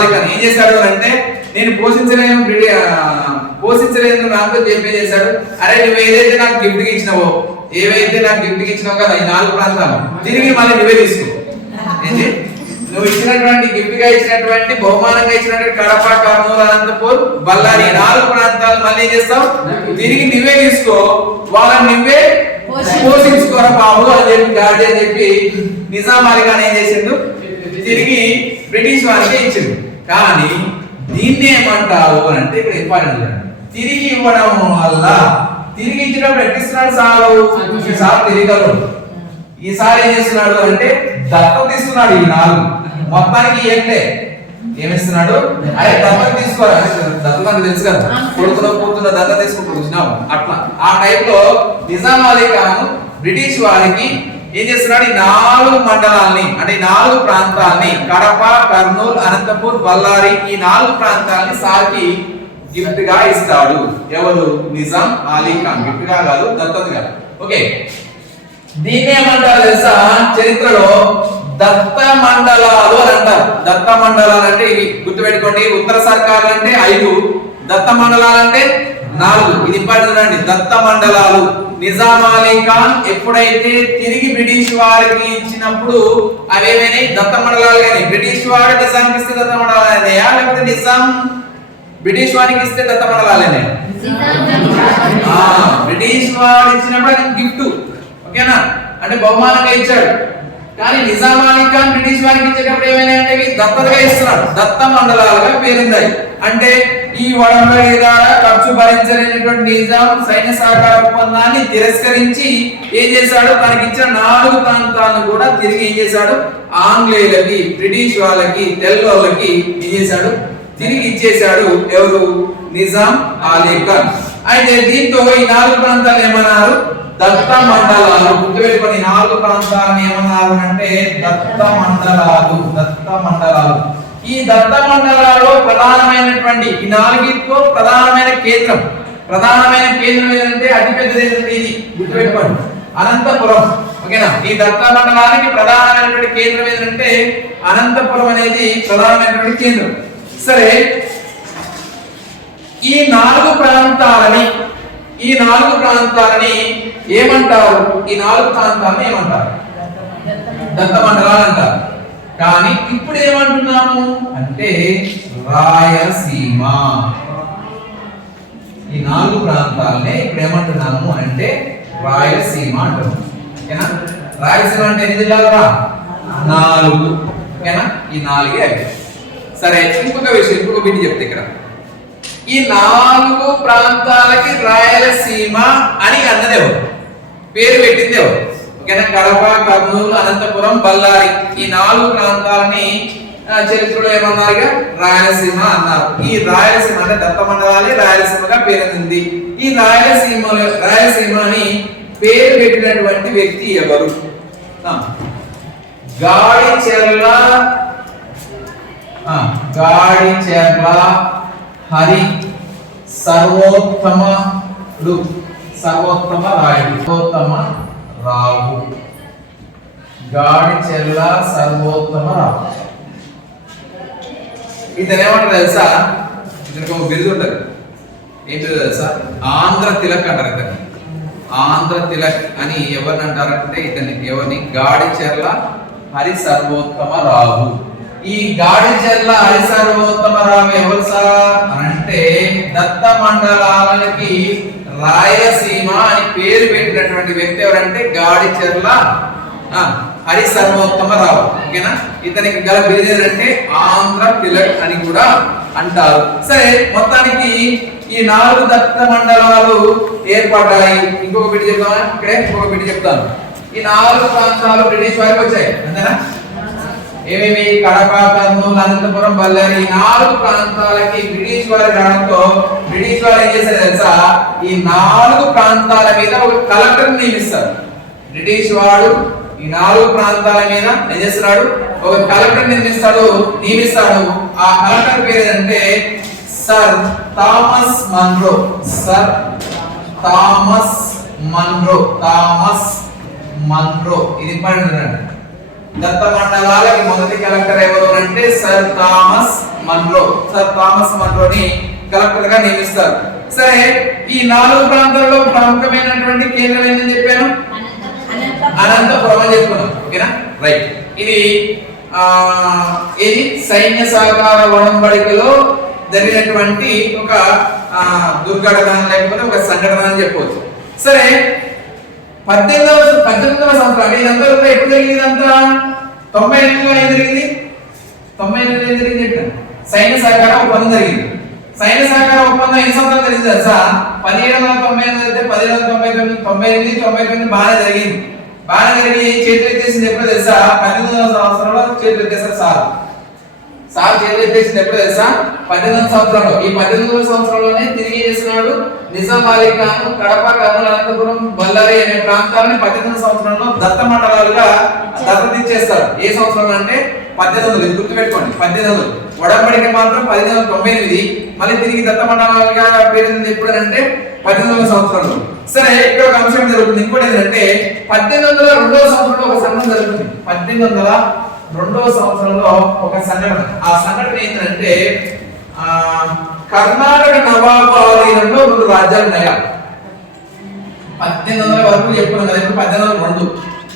నిజామాలి ఖాన్ ఏం చేశాడు అంటే నేను పోషించలేను పోషించలేను నాతో చెప్పే చేశాడు. అరే నువ్వు ఏదైతే నాకు గిఫ్ట్ ఇచ్చినావో ఏవైతే నాకు గిఫ్ట్ ఇచ్చినావో కదా ఈ నాలుగు ప్రాంతాలు తిరిగి మళ్ళీ నువ్వే తీసుకో. నువ్వు ఇచ్చినటువంటి గిఫ్ట్గా ఇచ్చినటువంటి బహుమానంగా ఇచ్చినటువంటి కడప కర్నూలు అనంతపూర్ బళ్ళారి నాలుగు ప్రాంతాలు మళ్ళీ ఏం చేస్తావు? తిరిగి నువ్వే తీసుకో. వాళ్ళని నువ్వే పోషించుకోరా బాబు అని చెప్పి గాడి అని చెప్పి నిజాం అలీ ఖాన్ ఏం చేసిండు? తిరిగి బ్రిటిష్ వారికి ఇచ్చిండు. కానీ దీన్ని ఏమంటారు అని అంటే ఇక్కడ ఇంపార్టెంట్ చూడండి. తిరిగి ఇవ్వడం వల్ల తిరిగి ఇచ్చినప్పుడు ఎట్టిస్తున్నాడు సారు? ఈసారి తిరిగలరు ఈసారి ఏం చేస్తున్నాడు అంటే దత్తం తీస్తున్నాడు ఈ నాలుగు. మొత్తానికి ఏంటే ఏమిస్తున్నాడు అరే దత్తం తీసుకోరా? దత్తం అంటే తెలుసు కదా. కొడుకులో కూతున్న దత్తం తీసుకుంటూ వచ్చినాము. అట్లా. ఆ టైంలో లో నిజాం బ్రిటిష్ వారికి ఏం చేస్తున్నాడు? ఈ నాలుగు మండలాల్ని అంటే నాలుగు ప్రాంతాల్ని కడప కర్నూలు అనంతపూర్ బళ్ళారి ఈ నాలుగు ప్రాంతాల్ని సార్కి గిఫ్ట్గా ఇస్తాడు. ఎవరు? నిజాం అలీ ఖాన్. గిఫ్ట్గా కాదు. దత్తతగా ఓకే. దీన్ని ఏమంటారు తెలుసా? చరిత్రలో దత్త మండలాలు అని అంటారు. దత్త మండలాలు అంటే ఇవి గుర్తుపెట్టుకోండి. ఉత్తర సర్కార్ అంటే ఐదు. దత్త మండలాలు అంటే నాలుగు. ఇది అండి దత్త మండలాలు నిజాం అలీ ఖాన్ ఎప్పుడైతే తిరిగి బ్రిటిష్ వారికి ఇచ్చినప్పుడు అవేమైనా దత్త మండలాలు కానీ. బ్రిటిష్ వాడు నిజాంకి ఇస్తే దత్త మండలాలు అయినాయా? లేకపోతే నిజాం బ్రిటిష్ వారికి ఇస్తే దత్త మండలాలనే ఆ, బ్రిటిష్ వాడు ఇచ్చినప్పుడు అది గిఫ్ట్. ఓకేనా? అంటే బహుమానంగా ఇచ్చాడు. కానీ నిజాం అలీ ఖాన్ బ్రిటిష్ వారికి ఇచ్చేటప్పుడు ఏమైనా అంటే ఇవి దత్తతగా ఇస్తున్నాడు. దత్త మండలాలుగా పేరుందాయి. అంటే ఈ వడంబడి ద్వారా ఖర్చు భరించలేనటువంటి నిజాం సైన్య సహకార ఒప్పందాన్ని తిరస్కరించి ఏం చేశాడు? తనకి ఇచ్చిన నాలుగు ప్రాంతాలను కూడా తిరిగి ఏం చేశాడు? ఆంగ్లేయులకి బ్రిటిష్ వాళ్ళకి తెల్లవాళ్ళకి ఏం చేశాడు? తిరిగి ఇచ్చేశాడు ఎవరు? నిజాం అలీ ఖాన్ అయితే దీంతో ఈ నాలుగు ప్రాంతాలు ఏమన్నారు? దత్త మండలాలు గుర్తుపెట్టుకొని నాలుగు ప్రాంతాలను ఏమన్నారు అంటే దత్త మండలాలు దత్త మండలాలు ఈ దత్త మండలాల్లో ప్రధానమైనటువంటి ఈ నాలుగిట్లో ప్రధానమైన కేంద్రం. ప్రధానమైన కేంద్రం ఏంటంటే అతిపెద్దది ఏంటంటే ఇది. గుర్తుపెట్టుకోండి. అనంతపురం. ఓకేనా? ఈ దత్త మండలానికి ప్రధానమైనటువంటి కేంద్రం ఏంటంటే అనంతపురం అనేది ప్రధానమైనటువంటి కేంద్రం. సరే ఈ నాలుగు ప్రాంతాలని ఈ నాలుగు ప్రాంతాలని ఏమంటారు? ఈ నాలుగు ప్రాంతాలని ఏమంటారు? దత్త మండలాలు అంటారు. కానీ ఇప్పుడు ఏమంటున్నాము అంటే రాయలసీమ. ఈ నాలుగు ప్రాంతాలనే ఇప్పుడు ఏమంటున్నాము అంటే రాయలసీమ అంటున్నాం ఓకేనా? రాయలసీమ అంటే ఎన్ని జిల్లాలు నాలుగు. ఓకేనా? ఈ నాలుగే అవి సరే ఇంకొక విషయం ఇంకొక బిడ్డ చెప్తే ఇక్కడ. ఈ నాలుగు ప్రాంతాలకి రాయలసీమ అని అన్నదేవో పేరు పెట్టింది ఎవరు కడప కర్నూలు అనంతపురం బళ్ళారి ఈ నాలుగు ప్రాంతాలని చరిత్రలో ఏమన్నారుగా? రాయలసీమ అన్నారు. ఈ రాయలసీమ అంటే దత్త మండలాన్ని రాయలసీమగా పేరొందింది. ఈ రాయలసీమ రాయలసీమని పేరు పెట్టినటువంటి వ్యక్తి ఎవరు? ఆ, గాడిచెర్ల గాడి చెర్ల హరి సర్వోత్తముడు సర్వోత్తమ రాయుడు. సర్వోత్తమ రావు. గాడిచెర్ల సర్వోత్తమ రావు. ఇతను ఏమంటారు తెలుసా? ఇతనికి ఒక బిరుదు ఉంటుంది. ఏంటి తెలుసా? ఆంధ్ర తిలక్ అంటారు ఇతను ఆంధ్ర తిలక్ అని ఎవరిని అంటారంటే ఇతని ఎవరిని? గాడి చెర్ల హరి సర్వోత్తమ రావు. ఈ గాడి చెర్ల హరి సర్వోత్తమ రావు ఎవరు సార్? అని అంటే దత్త మండలాలకి రాయలసీమ అని పేరు పెట్టినటువంటి వ్యక్తి ఎవరంటే గాడిచెర్ల చెర్ల హరి సర్వోత్తమ రావు. ఓకేనా? ఇతనికి గల బిరుదు ఏంటంటే ఆంధ్ర తిలక్ అని కూడా అంటారు. సరే మొత్తానికి ఈ నాలుగు దత్త మండలాలు ఏర్పడ్డాయి. ఇంకొక బిడ్డ చెప్తామా ఇక్కడే ఇంకొక బిడ్డ చెప్తాను. ఈ నాలుగు ప్రాంతాలు బ్రిటిష్ వారికి వచ్చాయి. అంతేనా? ఏమేమి కడప కర్నూలు అనంతపురం బళ్ళారి ఈ నాలుగు ప్రాంతాలకి బ్రిటిష్ వారి రావడంతో బ్రిటిష్ వారు ఏం చేశారు తెలుసా? ఈ నాలుగు ప్రాంతాల మీద ఒక కలెక్టర్ నియమిస్తారు. బ్రిటిష్ వాడు ఈ నాలుగు ప్రాంతాల మీద ఏం చేస్తున్నాడు? ఒక కలెక్టర్ నియమిస్తాడు నియమిస్తాడు. ఆ కలెక్టర్ పేరు ఏంటంటే sir Thomas Munro sir Thomas Munro Thomas Munro ఇది ఇంపార్టెంట్ అండి దత్త మండలాలకి మొదటి కలెక్టర్ ఎవరు అంటే sir Thomas Munro sir Thomas మన్రోని కలెక్టర్గా నియమిస్తారు. సరే ఈ నాలుగు ప్రాంతాల్లో ప్రముఖమైనటువంటి కేంద్రం ఏంటని చెప్పాను? అనంతపురం అని చెప్పుకున్నాం. ఓకేనా? రైట్. ఇది ఆ ఇది సైన్య సహకార ఒడంబడికలో జరిగినటువంటి ఒక దుర్ఘటన లేకపోతే ఒక సంఘటన అని చెప్పవచ్చు. సరే పద్దెనిమిదవ పద్దెనిమిదవ సంవత్సరం. అంటే ఇదంతా కూడా ఎప్పుడు జరిగింది అంతా తొంభై ఎనిమిదిలో ఏం జరిగింది. తొంభై ఎనిమిదిలో ఏం జరిగింది చెప్పాను సైన్య సహకార ఒప్పందం జరిగింది. సైన్య సహకార ఒప్పందం ఎన్ని సంవత్సరాలు జరిగింది తెలుసా? పదిహేడు వందల తొంభై ఎనిమిది అయితే పదిహేడు వందల తొంభై తొమ్మిది తొంభై ఎనిమిది తొంభై తొమ్మిది బాగా జరిగింది. బాగా జరిగి చేతులు ఎత్తేసింది ఎప్పుడు తెలుసా? పద్దెనిమిది వందల సంవత్సరంలో చేతులు ఎత్తేసారు సార్. సార్ చేతులు ఎత్తేసింది ఎప్పుడు తెలుసా? పద్దెనిమిది సంవత్సరంలో. ఈ పద్దెనిమిది సంవత్సరంలోనే నిజామాలి కాను నిజాం కడప కర్నూలు అనంతపురం బళ్ళారి అనే ప్రాంతాలని పద్దెనిమిది సంవత్సరంలో దత్త మండలాలుగా దత్తత ఇచ్చేస్తారు ఏ సంవత్సరం అంటే పద్దెనిమిది వందలు. ఇది గుర్తుపెట్టుకోండి. పద్దెనిమిది వందలు. వడంబడికి మాత్రం పదిహేను వందల తొంభై ఎనిమిది. మళ్ళీ తిరిగి దత్త మండలాలుగా పేరుంది ఎప్పుడంటే పద్దెనిమిది వందల సంవత్సరంలో. సరే ఇక్కడ ఒక అంశం జరుగుతుంది. ఇంకోటి ఏంటంటే పద్దెనిమిది వందల రెండవ సంవత్సరంలో ఒక సంఘటన జరుగుతుంది. పద్దెనిమిది వందల రెండవ సంవత్సరంలో ఒక సంఘటన. ఆ సంఘటన ఏంటంటే ఆ కర్ణాటక నవాబు ఆధీనంలో రెండు రాజ్యాలు ఉన్నాయా. పద్దెనిమిది వందల వరకు చెప్పుకున్నాం కదా ఇప్పుడు పద్దెనిమిది వందల రెండు.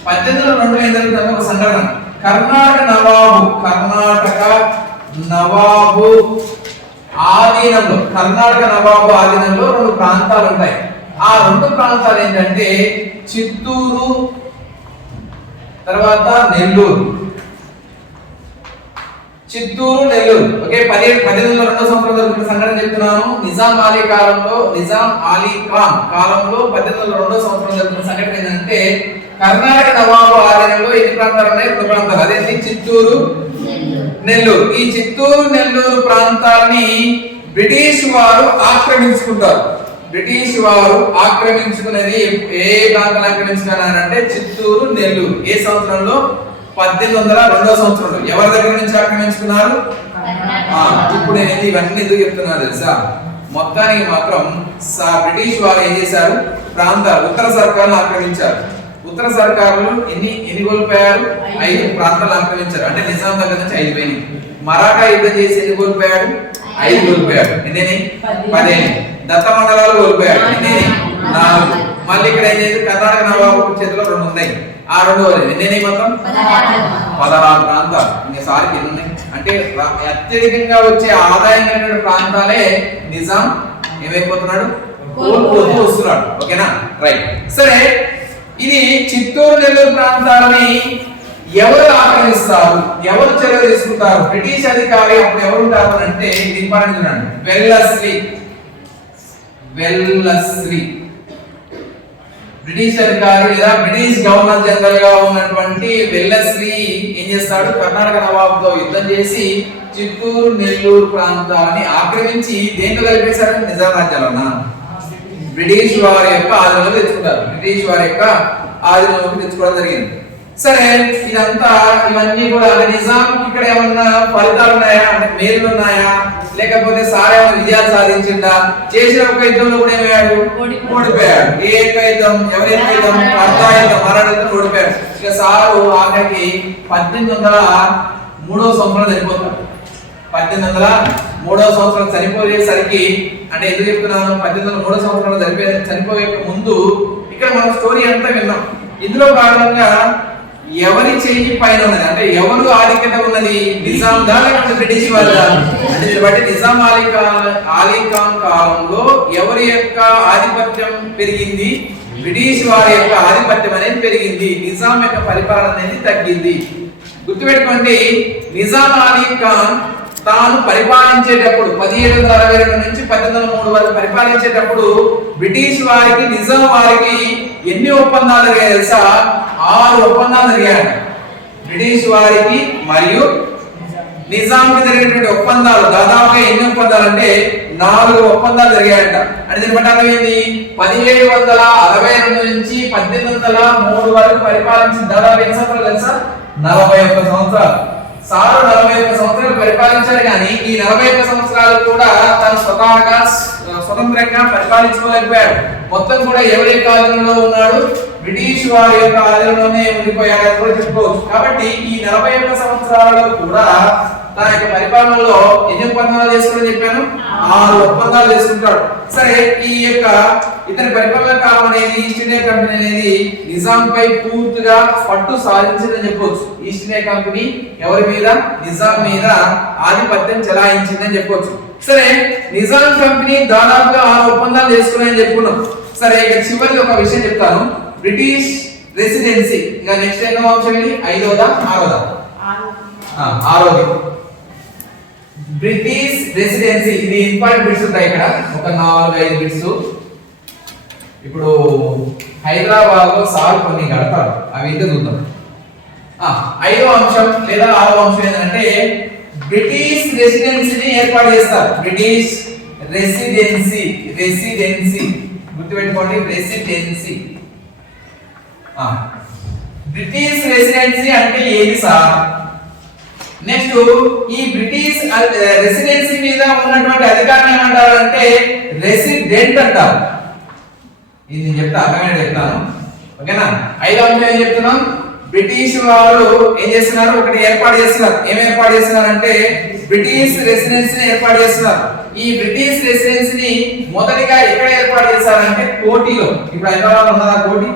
పద్దెనిమిది వందల రెండు ఏం జరుగుతుంది ఒక సంఘటన. కర్ణాటక నవాబు కర్ణాటక నవాబు ఆధీనంలో కర్ణాటక నవాబు ఆధీనంలో రెండు ప్రాంతాలు ఉంటాయి. ఆ రెండు ప్రాంతాలు ఏంటంటే చిత్తూరు తర్వాత నెల్లూరు. చిత్తూరు నెల్లూరు. ఓకే పదిహేడు పదిహేను వందల రెండో సంవత్సరం జరుగుతున్న సంఘటన చెప్తున్నాను. నిజాం అలీ కాలంలో నిజాం అలీ ఖాన్ కాలంలో పద్దెనిమిది వందల రెండో సంవత్సరం జరుగుతున్న సంఘటన ఏంటంటే కర్ణాటక నవాబు ఆధీనంలో ఎన్ని ప్రాంతాలు ఉన్నాయి? రెండు ప్రాంతాలు. అదేంటి? చిత్తూరు నెల్లూరు. ఈ చిత్తూరు నెల్లూరు ప్రాంతాన్ని బ్రిటిష్ వారు ఆక్రమించుకుంటారు. బ్రిటిష్ వారు ఆక్రమించుకునేది ఏ ప్రాంతాన్ని ఆక్రమించుకున్నారంటే చిత్తూరు నెల్లూరు. ఏ సంవత్సరంలో? పద్దెనిమిది వందల రెండో సంవత్సరంలో ఎవరి దగ్గర నుంచి ఆక్రమించుకున్నారు? ఇప్పుడు నేను ఇవన్నీ ఎందుకు చెప్తున్నా తెలుసా? మొత్తానికి మాత్రం బ్రిటిష్ వారు ఏం చేశారు? ప్రాంతాలు ఉత్తర సర్కారులు ఆక్రమించారు. ఉత్తర సర్కారులు ఎన్ని ఎన్ని కోల్పోయారు? ఐదు ప్రాంతాలు ఆక్రమించారు. అంటే నిజాం దగ్గర నుంచి ఐదు పోయినాయి. మరాఠా యుద్ధం చేసి ఎన్ని కోల్పోయాడు? ఐదు కోల్పోయాడు. ఎన్ని పదిహేను. దత్త మండలాలు కోల్పోయాడు. ఎన్ని నాలుగు. మళ్ళీ ఇక్కడ ఏం చేసి కర్ణాటక నవాబు చేతిలో రెండు ఉన్నాయి. ఆ రెండు ఎన్ని మొత్తం? పదహారు. ప్రాంతాలు. ఇంకా సారికి ఎన్ని? ఉన్నాయి అంటే అత్యధికంగా వచ్చే ఆదాయం కలిగిన ప్రాంతాలే నిజాం ఏమైపోతున్నాడు? కోల్పోతూ వస్తున్నాడు. ఓకేనా? రైట్. సరే ఇది చిత్తూరు నెల్లూరు ప్రాంతాలని ఎవరు ఆక్రమిస్తారు? ఎవరు చర్య తీసుకుంటారు? బ్రిటిష్ అధికారి అప్పుడు ఎవరు ఉంటారు అంటే ఇది ఇంపార్టెంట్ చూడండి. వెల్లస్లీ వెల్లస్లీ బ్రిటిష్ అధికారి లేదా బ్రిటిష్ గవర్నర్ జనరల్గా ఉన్నటువంటి వెల్లశ్రీ ఏం చేస్తాడు? కర్ణాటక నవాబుతో యుద్ధం చేసి చిత్తూరు నెల్లూరు ప్రాంతాన్ని ఆక్రమించి దేంట్లో కలిపేశారు? నిజాం రాజ్యాలన్నా. బ్రిటిష్ వారి యొక్క ఆధీనంలో తెచ్చుకుంటారు బ్రిటిష్ వారి యొక్క ఆధీనంలోకి తెచ్చుకోవడం జరిగింది. సరే ఇదంతా ఇవన్నీ కూడా నిజాం ఇక్కడ ఏమన్నా ఫలితాలు ఉన్నాయా అంటే మేలు ఉన్నాయా లేకపోతే సార్ ఏమైనా విజయాలు సాధించిందా? చేసిన ఒక యుద్ధంలో కూడా ఏమయ్యాడు? ఓడిపోయాడు. ఏ యొక్క యుద్ధం? ఎవరి యొక్క యుద్ధం? అర్థ యుద్ధం మరణ ఓడిపోయాడు. ఇక సారు ఆఖరికి పద్దెనిమిది వందల మూడవ సంవత్సరం చనిపోతాడు పద్దెనిమిది వందల మూడవ సంవత్సరం చనిపోయేసరికి అంటే ఎందుకు చెప్తున్నాను? పద్దెనిమిది వందల మూడవ సంవత్సరంలో చనిపోయే చనిపోయే ముందు ఇక్కడ మనం స్టోరీ అంతా విన్నాం. ఇందులో భాగంగా ఎవరి చేయి పైన ఉన్నది? అంటే ఎవరు ఆధిక్యత ఉన్నది? నిజాం దా లేకపోతే బ్రిటిష్ వాళ్ళ అంటే బట్టి నిజాం అలీ ఖాన్ అలీ ఖాన్ కాలంలో ఎవరి యొక్క ఆధిపత్యం పెరిగింది? బ్రిటిష్ వారి యొక్క ఆధిపత్యం అనేది పెరిగింది. నిజాం యొక్క పరిపాలన అనేది తగ్గింది. గుర్తుపెట్టుకోండి నిజాం అలీ ఖాన్ తాను పరిపాలించేటప్పుడు పదిహేడు వందల అరవై రెండు నుంచి పద్దెనిమిది వందల మూడు వరకు పరిపాలించేటప్పుడు బ్రిటిష్ వారికి నిజాం వారికి ఎన్ని ఒప్పందాలు తెలుసా? ఆరు ఒప్పందాలు జరిగాయి. బ్రిటిష్ వారికి మరియు నిజాంకి జరిగినటువంటి ఒప్పందాలు దాదాపుగా ఎన్ని ఒప్పందాలు అంటే నాలుగు ఒప్పందాలు జరిగాయంట. అంటే దీని అర్థమైంది పదిహేడు వందల అరవై రెండు నుంచి పద్దెనిమిది వందల మూడు వరకు పరిపాలించిన దాదాపు ఎన్ని సంవత్సరాలు తెలుసా? నలభై ఒక్క సంవత్సరాలు. సారు నలభై ఒక్క సంవత్సరాలు పరిపాలించారు కానీ ఈ నలభై ఒక్క సంవత్సరాలు కూడా తను స్వతహాగా స్వతంత్రంగా పరిపాలించుకోలేకపోయాడు. మొత్తం కూడా ఎవరి కాలంలో ఉన్నాడు? బ్రిటిష్ వారి యొక్క ఆధీనంలోనే అని కూడా చెప్పుకోవచ్చు. కాబట్టి ఈ నలభై ఒక్క సంవత్సరాలలో కూడా తన యొక్క పరిపాలనలో ఎన్ని ఒప్పందాలు చేసుకుని చెప్పాను? ఆరు ఒప్పందాలు చేసుకుంటాడు. సరే ఈ యొక్క ఇతని పరిపాలన కాలం అనేది ఈస్ట్ ఇండియా కంపెనీ అనేది నిజాం పై పూర్తిగా పట్టు సాధించిందని చెప్పవచ్చు ఈస్ట్ ఇండియా కంపెనీ ఎవరి మీద? నిజాం మీద ఆధిపత్యం చెలాయించిందని చెప్పవచ్చు సరే నిజాం కంపెనీ దాదాపుగా ఆరు ఒప్పందాలు చేసుకున్నాయని చెప్పుకున్నాం. సరే ఇక చివరికి ఒక విషయం చెప్తాను. బ్రిటిష్ రెసిడెన్సీ ఇంకా నెక్స్ట్ ఎన్నో అంశం ఇది? ఐదోదా? ఆరోదా? ఆరోది. బ్రిటిష్ రెసిడెన్సీ ఇది ఇంపార్టెంట్ బిట్స్ ఉంటాయి ఇక్కడ. ఒక నాలుగు ఐదు బిట్స్ ఇప్పుడు హైదరాబాద్లో సార్ కొన్ని కడతారు. అవి ఇంకా చూద్దాం. ఐదో అంశం లేదా ఆరో అంశం ఏంటంటే బ్రిటిష్ రెసిడెన్సీని ఏర్పాటు చేస్తారు. British residency residency. గుర్తుపెట్టుకోండి రెసిడెన్సీ. బ్రిటిష్ రెసిడెన్సీ అంటే ఏది సార్? నెక్స్ట్ ఈ బ్రిటిష్ రెసిడెన్సీ మీద ఉన్నటువంటి అధికారం ఏమంటారు అంటే రెసిడెంట్ అంటారు. ఇది నేను చెప్తా అర్థమైన చెప్తాను. ఓకేనా? ఐదో అంశం ఏం చెప్తున్నాం? బ్రిటిష్ వారు ఏం చేస్తున్నారు? ఒకటి ఏర్పాటు చేస్తున్నారు. ఏం ఏర్పాటు చేస్తున్నారు అంటే బ్రిటిష్ రెసిడెన్సీని ఏర్పాటు చేస్తున్నారు. ఈ బ్రిటిష్ రెసిడెన్సీని మొదటిగా ఎక్కడ ఏర్పాటు చేశారంటే కోటిలో. ఇప్పుడు హైదరాబాద్ ఉన్నదా కోటి?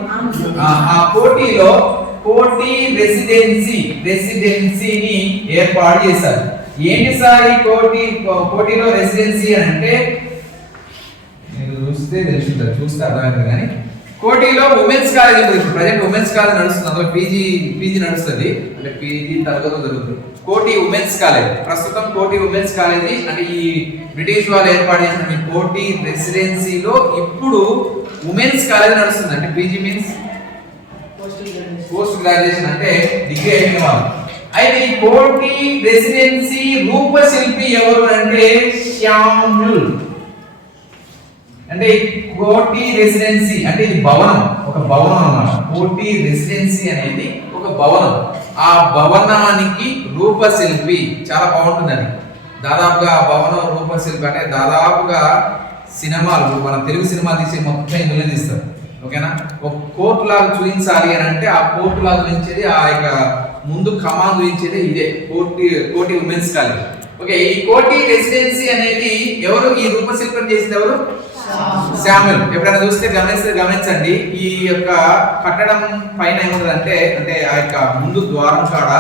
ఆ, కోటిలో కోటి రెసిడెన్సీ రెసిడెన్సీని ఏర్పాటు చేశారు. ఏంటి సార్ ఈ కోటి కోటిలో రెసిడెన్సీ అని అంటే చూస్తే తెలుస్తుంది చూస్తే అర్థమవుతుంది కానీ కోటిలో ఉమెన్స్ కాలేజ్ ఉంది ప్రజెంట్ ఉమెన్స్ కాలేజ్ నడుస్తుంది. అందులో పీజీ పీజీ నడుస్తుంది. అంటే పీజీ తరగతి జరుగుతుంది కోటి ఉమెన్స్ కాలేజ్. ప్రస్తుతం కోటి ఉమెన్స్ కాలేజీ అంటే ఈ బ్రిటిష్ వాళ్ళు ఏర్పాటు చేసిన ఈ కోటి రెసిడెన్సీలో ఇప్పుడు ఉమెన్స్ కాలేజ్ నడుస్తుంది. అంటే పీజీ మీన్స్ పోస్ట్ గ్రాడ్యుయేషన్ అంటే డిగ్రీ అయిన వాళ్ళు. అయితే ఈ కోటి రెసిడెన్సీ రూపశిల్పి ఎవరు అంటే శ్యామ్యుల్. అంటే కోటి రెసిడెన్సీ అంటే ఇది భవనం ఒక భవనం అన్నమాట. కోటి రెసిడెన్సీ అనేది ఒక భవనం. ఆ భవనానికి రూపశిల్పి చాలా బాగుంటుందని దాదాపుగా ఆ భవనం రూపశిల్పి అంటే దాదాపుగా సినిమాలు మన తెలుగు సినిమా తీసి మొత్తం ఇందులో తీస్తారు. ఓకేనా? ఒక కోర్టు లాగా చూపించాలి అని అంటే ఆ కోర్టు లాగా చూపించేది ఆ యొక్క ముందు కమాన్ చూపించేది ఇదే కోటి కోటి ఉమెన్స్ కాలేజ్. ఓకే ఈ కోటి రెసిడెన్సీ అనేది ఎవరు ఈ రూపశిల్పం చేసింది ఎవరు? శామ్యుల్ ఎప్పుడైనా చూస్తే గమనిస్తే గమనించండి ఈ యొక్క కట్టడం పైన ఏముంటది అంటే అంటే ఆ యొక్క ముందు ద్వారం కాడ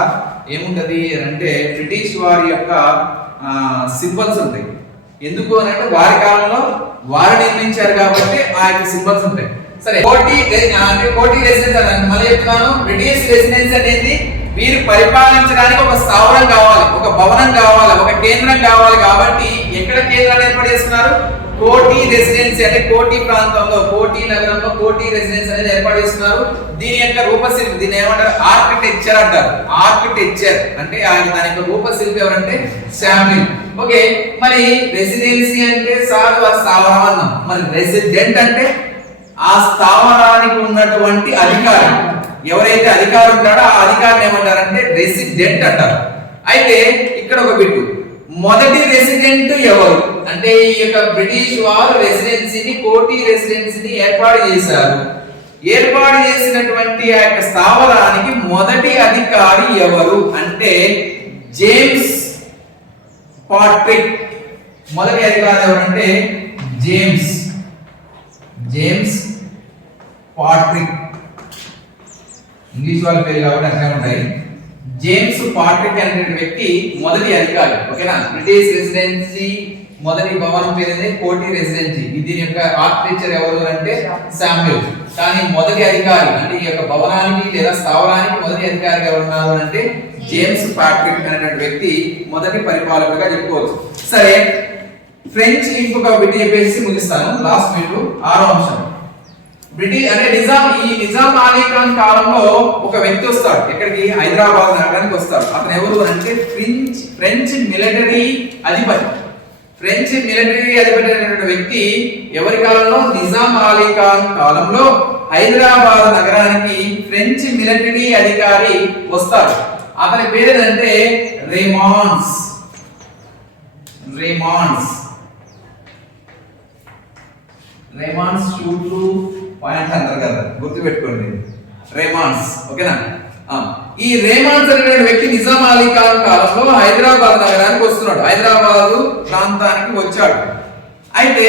ఏముంటది అని అంటే బ్రిటిష్ వారి యొక్క సింబల్స్ ఉంటాయి. ఎందుకు అని అంటే వారి కాలంలో వారు నిర్మించారు కాబట్టి ఆ యొక్క సింబల్స్ ఉంటాయి. సరే కోటి ఆ, అంటే కోటి రెసిడెన్స్ అని మళ్ళీ చెప్తున్నాను. బ్రిటిష్ రెసిడెన్స్ అనేది వీరు పరిపాలించడానికి ఒక స్థావరం కావాలి ఒక భవనం కావాలి ఒక కేంద్రం కావాలి కాబట్టి ఎక్కడ కేంద్రాలు ఏర్పాటు చేస్తున్నారు? కోటి రెసిడెన్సీ అంటే కోటి ప్రాంతంలో కోటి నగరంలో కోటి రెసిడెన్సీ అనేది ఏర్పాటు చేస్తున్నారు. దీని యొక్క రూపశిల్పి దీని ఏమంటారు? ఆర్కిటెక్చర్ అంటారు. ఆర్కిటెక్చర్ అంటే ఆయన దాని యొక్క రూపశిల్పి ఎవరంటే? శామ్యుల్ ఓకే మరి రెసిడెన్సీ అంటే సార్ ఆ స్థావరం అన్నాం. మరి రెసిడెంట్ అంటే ఆ స్థావరానికి ఉన్నటువంటి అధికారి. ఎవరైతే అధికారం ఉంటాడో ఆ అధికారం ఏమంటారంటే రెసిడెంట్ అంటారు. అయితే ఇక్కడ ఒక బిట్టు. మొదటి రెసిడెంట్ ఎవరు? అంటే ఈ యొక్క బ్రిటిష్ వారు రెసిడెన్సీని కోటి రెసిడెన్సీని ఏర్పాటు చేశారు. ఏర్పాటు చేసినటువంటి ఆ యొక్క స్థావరానికి మొదటి అధికారి ఎవరు అంటే జేమ్స్ పాట్రిక్ మొదటి అధికారి ఎవరంటే జేమ్స్ జేమ్స్ పాట్రిక్ ఇంగ్లీష్ వాళ్ళ పేరు కాబట్టి అట్లే ఉంటాయి. జేమ్స్ పాట్రిక్ అనే వ్యక్తి మొదటి అధికారి ఓకేనా? బ్రిటిష్ రెసిడెన్సీ మొదటి భవనం పేరు కోటి రెసిడెన్సీ. దీని యొక్క ఆర్కిటెక్చర్ ఎవరు అంటే శామ్యుల్ కానీ మొదటి అధికారి అంటే ఈ యొక్క భవనానికి లేదా స్థావరానికి మొదటి అధికారిగా ఉన్నారు అంటే జేమ్స్ పాట్రిక్ అనేటువంటి వ్యక్తి మొదటి పరిపాలకుడిగా చెప్పుకోవచ్చు. సరే ఫ్రెంచ్ ఇంకొక బిట్ చెప్పేసి ముగిస్తాను. లాస్ట్ బిట్ ఆరో అంశం. బ్రిటిష్ అంటే నిజాం ఈ నిజాం అలీ ఖాన్ కాలంలో ఒక వ్యక్తి వస్తాడు. ఎక్కడికి? హైదరాబాద్ నగరానికి వస్తాడు. అతను ఎవరు అంటే ఫ్రెంచ్ ఫ్రెంచ్ మిలిటరీ అధిపతి. ఫ్రెంచ్ మిలిటరీ అధిపతి అయినటువంటి వ్యక్తి ఎవరి కాలంలో? నిజాం అలీ ఖాన్ కాలంలో. హైదరాబాద్ నగరానికి ఫ్రెంచ్ మిలిటరీ అధికారి వస్తారు. అతని పేరు ఏంటంటే రేమాన్స్. రేమాన్స్ రేమాన్స్ టూ పాయింట్ అంటారు కదా? గుర్తుపెట్టుకోండి. రేమాన్స్. ఓకేనా? ఈ రేమాన్స్ అనే వ్యక్తి నిజాం అలీ ఖాన్ కాలంలో హైదరాబాద్ నగరానికి వస్తున్నాడు. హైదరాబాద్ ప్రాంతానికి వచ్చాడు. అయితే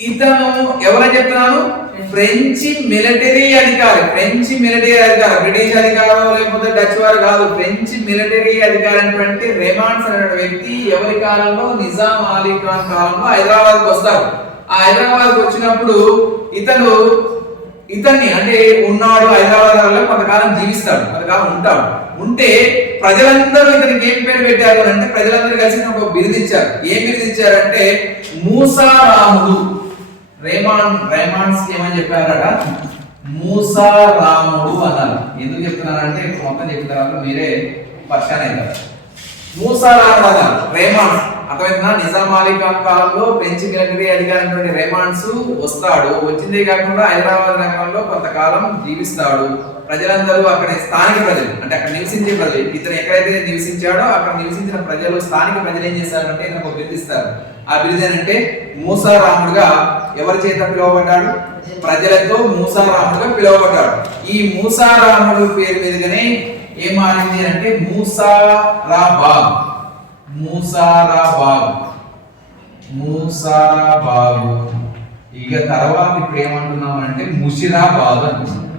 ఇతను ఎవరని చెప్తున్నాను? ఫ్రెంచి మిలిటరీ అధికారి. ఫ్రెంచి మిలిటరీ అధికారి. బ్రిటిష్ అధికారం లేకపోతే డచ్ వారు కాదు. ఫ్రెంచ్ మిలిటరీ అధికారి అయినటువంటి రేమాన్స్ అనే వ్యక్తి ఎవరి కాలంలో? నిజాం అలీ ఖాన్ కాలంలో హైదరాబాద్కి వస్తారు ఆ హైదరాబాద్కి వచ్చినప్పుడు ఇతను ఇతన్ని అంటే ఉన్నాడు హైదరాబాద్లో కొంతకాలం జీవిస్తాడు కొంతకాలం ఉంటాడు. ఉంటే ప్రజలందరూ ఇతనికి ఏం పేరు పెట్టారు అంటే ప్రజలందరూ కలిసి ఒక బిరుది ఇచ్చారు. ఏం బిరుది ఇచ్చారంటే మూసా రాముడు. రేమాన్ రేమాన్స్ ఏమని చెప్పారట. మూసారాముడు అన్నారు. ఎందుకు చెప్తున్నారంటే మొత్తం చెప్పిన తర్వాత మీరే పర్షాన్ అవుతారు మూసా రేమాన్స్. అర్థమైందా నిజాం అలీ కాలంలో ఫ్రెంచ్ మిలిటరీ అధికారి రేమాన్స్ వస్తాడు. వచ్చిందే కాకుండా హైదరాబాద్ నగరంలో కొంతకాలం జీవిస్తాడు. ప్రజలందరూ అక్కడ స్థానిక ప్రజలు అంటే అక్కడ నివసించే ప్రజలు. ఇతను ఎక్కడైతే నివసించాడో అక్కడ నివసించిన ప్రజలు స్థానిక ప్రజలు ఏం చేస్తారంటే ఇతను ఒక ఆ బిరుదు ఏంటంటే మూసారాముడుగా ఎవరి చేత పిలువబడ్డాడు? ప్రజలతో మూసారాముడుగా పిలువబడ్డాడు. ఈ మూసారాముడు పేరు మీదుగానే ఏం మారింది అంటే మూసారాబాగ్. మూసారాబాగ్. మూసారాబాగ్. ఇక తర్వాత ఇప్పుడు ఏమంటున్నాం అంటే ముషిరాబాద్ అంటున్నాం.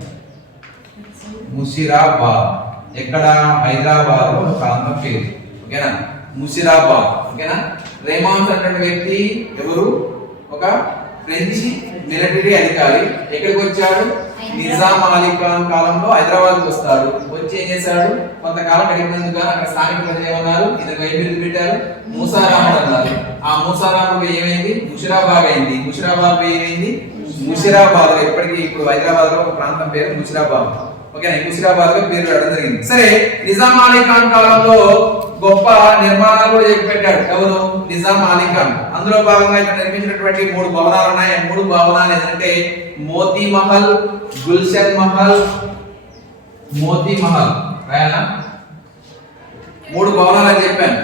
ముషిరాబాద్. ఎక్కడ? హైదరాబాద్లో ప్రాంతం పేరు. ఓకేనా? ముషిరాబాద్. ఓకేనా? రేమాన్స్ అనే వ్యక్తి ఎవరు? ఒక ఫ్రెంచ్ మిలిటరీ అధికారి. ఎక్కడికి వచ్చాడు? నిజాం అలీ ఖాన్ కాలంలో హైదరాబాద్కు వస్తాడు వచ్చి ఏం చేశాడు? కొంతకాలం గడిపినందుకు అక్కడ స్థానిక ప్రజలు ఏమన్నారు ఇతను ఏం పెట్టారు? మూసారాముడు అన్నారు. ఆ మూసారాముడు ఏమైంది? ముషిరాబాద్ అయింది. ముషిరాబాద్ ఏమైంది? ముషిరాబాద్ ఎప్పటికీ ఇప్పుడు హైదరాబాద్లో ఒక ప్రాంతం పేరు ముషిరాబాద్. ఓకేనా? ఈ ముషిరాబాద్గా పేరు పెట్టడం జరిగింది. సరే నిజాం అలీ ఖాన్ కాలంలో గొప్ప నిర్మాణాలు కూడా చేసి పెట్టాడు. ఎవరు? నిజాం అలీ ఖాన్. అందులో భాగంగా ఇక్కడ నిర్మించినటువంటి మూడు భవనాలు ఉన్నాయి. ఆ మూడు భవనాలు ఏంటంటే మోతీ మహల్ గుల్షన్ మహల్ మోతీ మహల్. రాయాలా? మూడు భవనాలు అని చెప్పాను.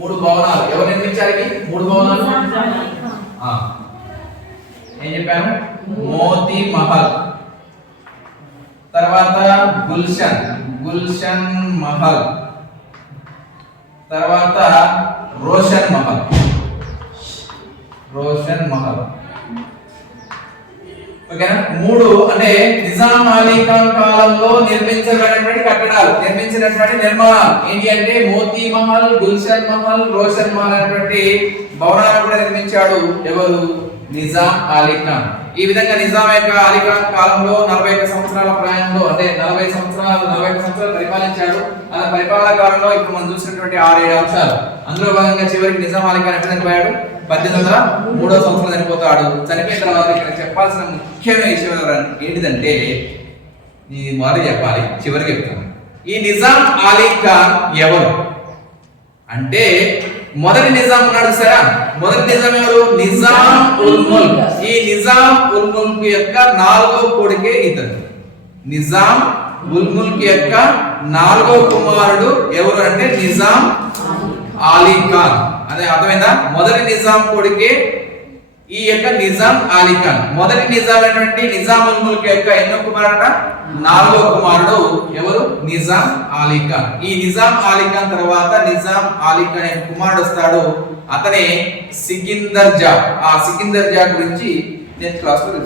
మూడు భవనాలు. ఎవరు నిర్మించారు ఇవి? మూడు భవనాలు. ఏం చెప్పాను? మోతీ మహల్. తర్వాత గుల్షన్ గుల్షన్ మహల్. తర్వాత రోషన్ మహల్. రోషన్ మహల్. ఓకేనా? మూడు అంటే నిజాం అలీ ఖాన్ కాలంలో నిర్మించబడినటువంటి కట్టడాలు నిర్మించినటువంటి నిర్మాణాలు. ఏంటి అంటే మోతీ మహల్ గుల్షన్ మహల్ రోషన్ మహల్ అనేటువంటి భవనాలు కూడా నిర్మించాడు ఎవరు? నిజాం అలీ ఖాన్ ఈ విధంగా నిజాం యొక్క అలీ ఖాన్ కాలంలో నలభై ఒక్క సంవత్సరాల ప్రాయంలో అంటే నలభై సంవత్సరాలు నలభై ఒక్క సంవత్సరాలు పరిపాలించాడు. ఆ పరిపాలన కాలంలో ఇప్పుడు మనం చూసినటువంటి ఆరు ఏడు అంశాలు. అందులో భాగంగా చివరికి నిజాం అలీ ఖాన్ ఎక్కడ చనిపోయాడు? పద్దెనిమిది వందల మూడో సంవత్సరం చనిపోతాడు. చనిపోయిన తర్వాత ఇక్కడ చెప్పాల్సిన ముఖ్యమైన విషయం ఏంటిదంటే నీ వారు చెప్పాలి చివరికి చెప్తాను. ఈ నిజాం అలీ ఖాన్ ఎవరు? అంటే మొదటి నిజాం ఉన్నాడు సరే. మొదటి నిజాం ఎవరు? నిజాం ఉల్ ముల్క్. ఈ నిజాం ఉల్ ముల్క్ యొక్క నాలుగో కొడుకే ఇతను నిజాం ఉల్ ముల్క్ యొక్క నాలుగో కుమారుడు ఎవరు అంటే నిజాం ఆలీ ఖాన్. అదే అర్థమైందా? మొదటి నిజాం కొడుకే ఈ యొక్క నిజాం అలీ ఖాన్ మొదటి నిజాం అయినటువంటి నిజాం ఉల్ ముల్క్ యొక్క ఎన్నో కుమారుడ నాలుగో కుమారుడు ఎవరు? నిజాం అలీ ఖాన్ ఈ నిజాం అలీ ఖాన్ తర్వాత నిజాం అలీ ఖాన్ అనే కుమారుడు వస్తాడు. అతనే సికిందర్ జా ఆ సికిందర్ జా గురించి నేను క్లాస్లో